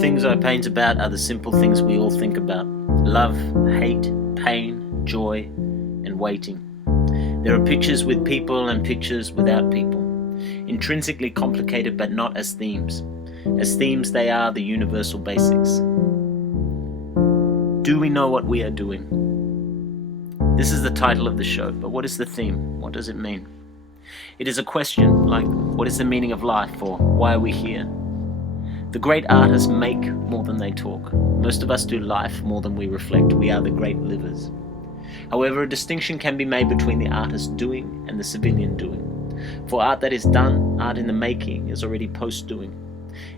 things I paint about are the simple things we all think about: love, hate, pain, joy, and waiting. There are pictures with people and pictures without people, intrinsically complicated but not as themes. As themes, they are the universal basics. Do we know what we are doing? This is the title of the show, but what is the theme? What does it mean? It is a question like, what is the meaning of life, or why are we here? The great artists make more than they talk. Most of us do life more than we reflect. We are the great livers. However, a distinction can be made between the artist doing and the civilian doing. For art that is done, art in the making, is already post-doing.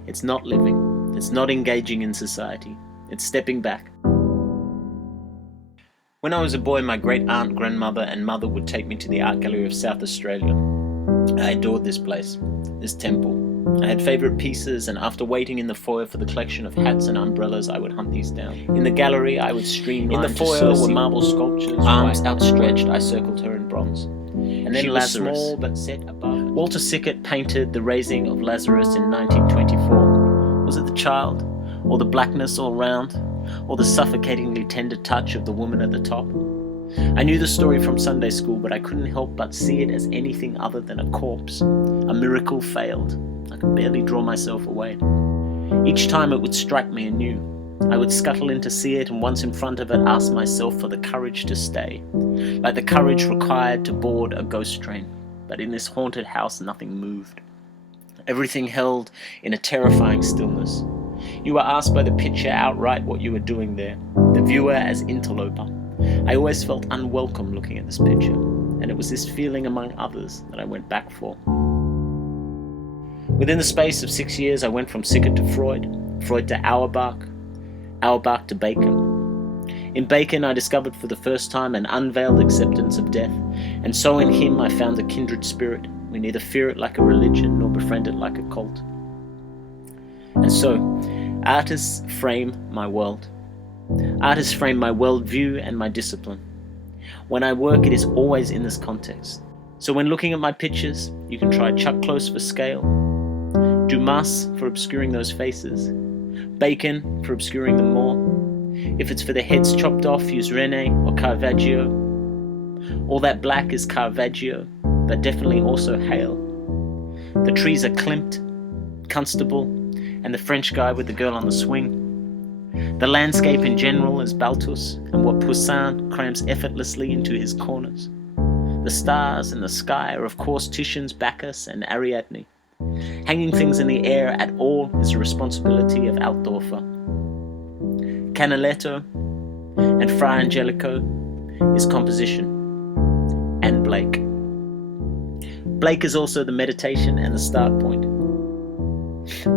It's not living. It's not engaging in society. It's stepping back. When I was a boy, my great aunt, grandmother, and mother would take me to the Art Gallery of South Australia. I adored this place, this temple. I had favourite pieces, and after waiting in the foyer for the collection of hats and umbrellas, I would hunt these down. In the gallery, I would streamline. In the foyer were marble sculptures, arms outstretched. I circled her in bronze. And then she Lazarus, was small but set above. Walter Sickert painted The Raising of Lazarus in 1924. Was it the child, or the blackness all round, or the suffocatingly tender touch of the woman at the top? I knew the story from Sunday school, but I couldn't help but see it as anything other than a corpse. A miracle failed. I could barely draw myself away. Each time it would strike me anew. I would scuttle in to see it, and once in front of it, ask myself for the courage to stay, like the courage required to board a ghost train. But in this haunted house, nothing moved. Everything held in a terrifying stillness. You were asked by the picture outright what you were doing there, the viewer as interloper. I always felt unwelcome looking at this picture, and it was this feeling among others that I went back for. Within the space of 6 years, I went from Sickert to Freud, Freud to Auerbach, Auerbach to Bacon. In Bacon, I discovered for the first time an unveiled acceptance of death, and so in him I found a kindred spirit. We neither fear it like a religion nor befriend it like a cult. And so, artists frame my world. Artists frame my worldview and my discipline. When I work, it is always in this context. So when looking at my pictures, you can try Chuck Close for scale, Dumas for obscuring those faces, Bacon for obscuring them more. If it's for the heads chopped off, use Rene or Caravaggio. All that black is Caravaggio, but definitely also Hale. The trees are Klimt, Constable, and the French guy with the girl on the swing. The landscape in general is Balthus, and what Poussin crams effortlessly into his corners. The stars in the sky are of course Titian's Bacchus and Ariadne. Hanging things in the air at all is the responsibility of Altdorfer. Canaletto and Fra Angelico is composition. And Blake. Blake is also the meditation and the start point.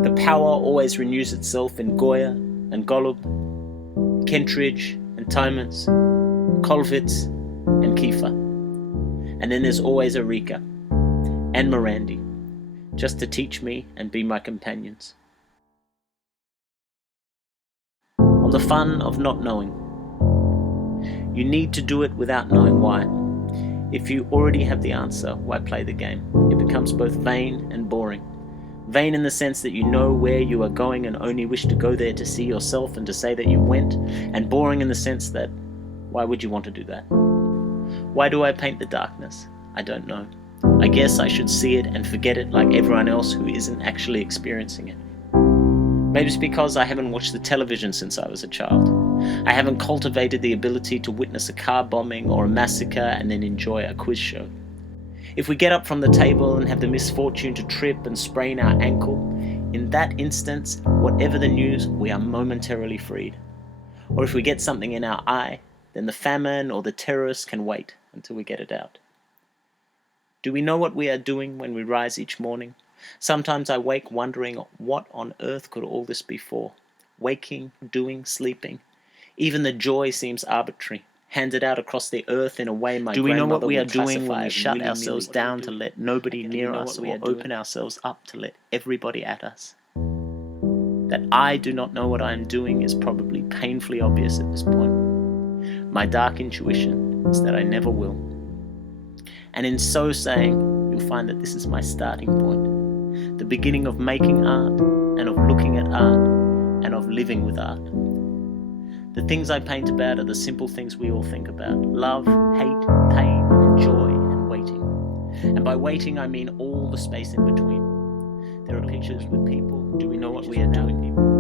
The power always renews itself in Goya and Golub, Kentridge and Tymans, Kollwitz and Kiefer. And then there's always Erika and Morandi, just to teach me and be my companions. On the fun of not knowing. You need to do it without knowing why. If you already have the answer, why play the game? It becomes both vain and boring. Vain in the sense that you know where you are going and only wish to go there to see yourself and to say that you went, and boring in the sense that, why would you want to do that? Why do I paint the darkness? I don't know. I guess I should see it and forget it like everyone else who isn't actually experiencing it. Maybe it's because I haven't watched the television since I was a child. I haven't cultivated the ability to witness a car bombing or a massacre and then enjoy a quiz show. If we get up from the table and have the misfortune to trip and sprain our ankle, in that instance, whatever the news, we are momentarily freed. Or if we get something in our eye, then the famine or the terrorists can wait until we get it out. Do we know what we are doing when we rise each morning? Sometimes I wake wondering what on earth could all this be for? Waking, doing, sleeping. Even the joy seems arbitrary, handed out across the earth in a way my grandmother would classify. Do we know what we are doing when we shut ourselves down to let nobody near us, or open ourselves up to let everybody at us? That I do not know what I am doing is probably painfully obvious at this point. My dark intuition is that I never will. And in so saying, you'll find that this is my starting point, the beginning of making art and of looking at art and of living with art. The things I paint about are the simple things we all think about: love, hate, pain, and joy, and waiting. And by waiting, I mean all the space in between. There are pictures with people. Do we know what we are doing?